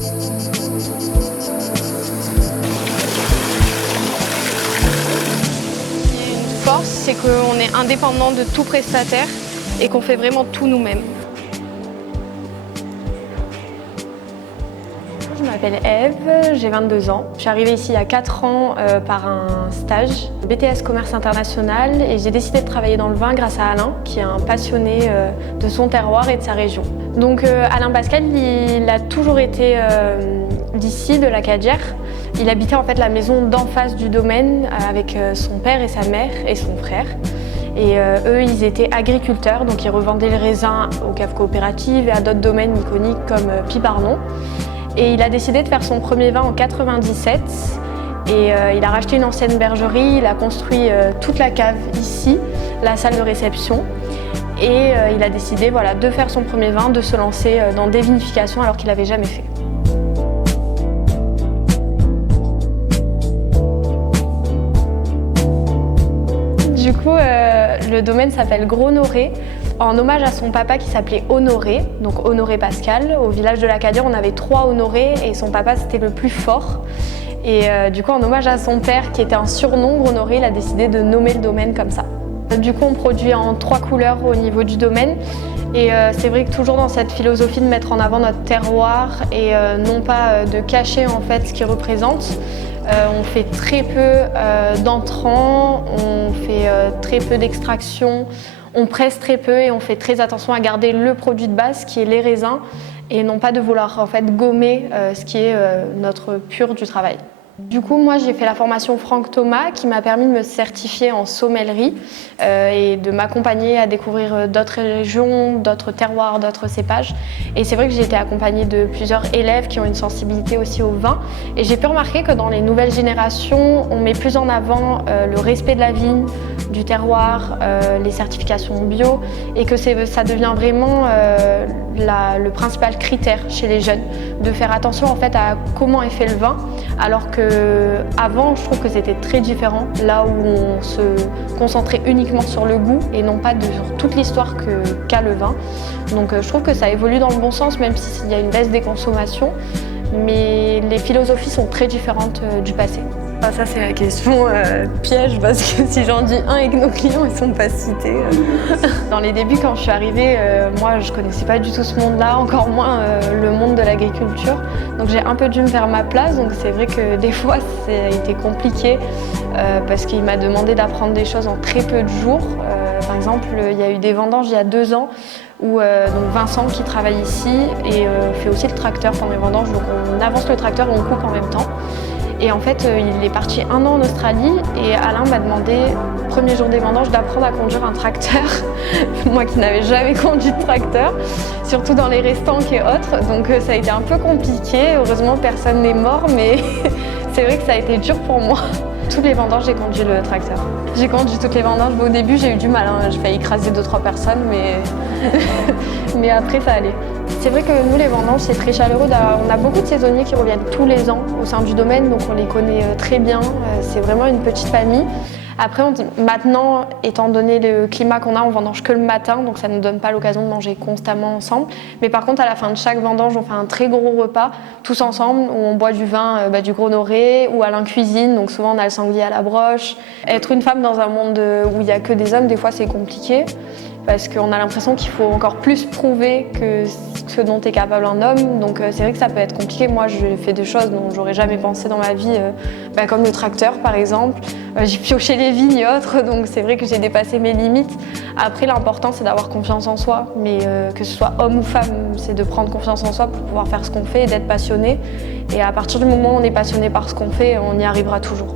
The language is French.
Une force, c'est qu'on est indépendant de tout prestataire et qu'on fait vraiment tout nous-mêmes. Je m'appelle Eve, j'ai 22 ans. Je suis arrivée ici il y a 4 ans par un stage BTS Commerce International et j'ai décidé de travailler dans le vin grâce à Alain, qui est un passionné de son terroir et de sa région. Donc Alain Pascal, il a toujours été d'ici, de la Cadière. Il habitait en fait la maison d'en face du domaine avec son père et sa mère et son frère. Et eux, ils étaient agriculteurs, donc ils revendaient le raisin aux caves coopératives et à d'autres domaines iconiques comme Pibarnon. Et il a décidé de faire son premier vin en 97 et il a racheté une ancienne bergerie, il a construit toute la cave ici, la salle de réception et il a décidé de faire son premier vin, de se lancer dans des vinifications alors qu'il n'avait jamais fait. Du coup, le domaine s'appelle Gros-Noré, en hommage à son papa qui s'appelait Honoré, donc Honoré Pascal. Au village de la Cadière, on avait 3 Honorés et son papa c'était le plus fort. Et du coup, en hommage à son père qui était un surnom, Honoré, il a décidé de nommer le domaine comme ça. Du coup, on produit en 3 couleurs au niveau du domaine. Et c'est vrai que toujours dans cette philosophie de mettre en avant notre terroir et non pas de cacher en fait ce qu'il représente. On fait très peu d'entrants, on fait très peu d'extraction, on presse très peu et on fait très attention à garder le produit de base qui est les raisins et non pas de vouloir en fait gommer ce qui est notre pur du travail. Du coup, moi, j'ai fait la formation Franck Thomas qui m'a permis de me certifier en sommellerie et de m'accompagner à découvrir d'autres régions, d'autres terroirs, d'autres cépages. Et c'est vrai que j'ai été accompagnée de plusieurs élèves qui ont une sensibilité aussi au vin. Et j'ai pu remarquer que dans les nouvelles générations, on met plus en avant le respect de la vigne, du terroir, les certifications bio et que ça devient vraiment le principal critère chez les jeunes, de faire attention en fait à comment est fait le vin, alors que avant, je trouve que c'était très différent, là où on se concentrait uniquement sur le goût et non pas sur toute l'histoire qu'a le vin. Donc je trouve que ça évolue dans le bon sens, même s'il y a une baisse des consommations, mais les philosophies sont très différentes du passé. Ça c'est la question piège parce que si j'en dis un et que nos clients ils sont pas cités. Dans les débuts quand je suis arrivée, moi je connaissais pas du tout ce monde-là, encore moins le monde de l'agriculture. Donc j'ai un peu dû me faire ma place, donc c'est vrai que des fois ça a été compliqué parce qu'il m'a demandé d'apprendre des choses en très peu de jours. Par exemple, il y a eu des vendanges il y a 2 ans où donc Vincent qui travaille ici et fait aussi le tracteur pendant les vendanges, donc on avance le tracteur et on coupe en même temps. Et en fait, il est parti 1 an en Australie et Alain m'a demandé, premier jour des vendanges, d'apprendre à conduire un tracteur. Moi qui n'avais jamais conduit de tracteur, surtout dans les restants et autres. Donc ça a été un peu compliqué. Heureusement, personne n'est mort, mais c'est vrai que ça a été dur pour moi. Toutes les vendanges, j'ai conduit le tracteur. J'ai conduit toutes les vendanges. Au début, j'ai eu du mal. J'ai failli écraser 2-3 personnes, mais après, ça allait. C'est vrai que nous, les vendanges, c'est très chaleureux. On a beaucoup de saisonniers qui reviennent tous les ans au sein du domaine, donc on les connaît très bien. C'est vraiment une petite famille. Après, maintenant, étant donné le climat qu'on a, on vendange que le matin, donc ça ne nous donne pas l'occasion de manger constamment ensemble. Mais par contre, à la fin de chaque vendange, on fait un très gros repas, tous ensemble, où on boit du vin du Gros-Noré ou Alain cuisine, donc souvent on a le sanglier à la broche. Être une femme dans un monde où il n'y a que des hommes, des fois c'est compliqué. Parce qu'on a l'impression qu'il faut encore plus prouver que ce dont est capable un homme. Donc c'est vrai que ça peut être compliqué. Moi, j'ai fait des choses dont j'aurais jamais pensé dans ma vie, comme le tracteur par exemple. J'ai pioché les vignes et autres, donc c'est vrai que j'ai dépassé mes limites. Après, l'important, c'est d'avoir confiance en soi. Mais que ce soit homme ou femme, c'est de prendre confiance en soi pour pouvoir faire ce qu'on fait et d'être passionné. Et à partir du moment où on est passionné par ce qu'on fait, on y arrivera toujours.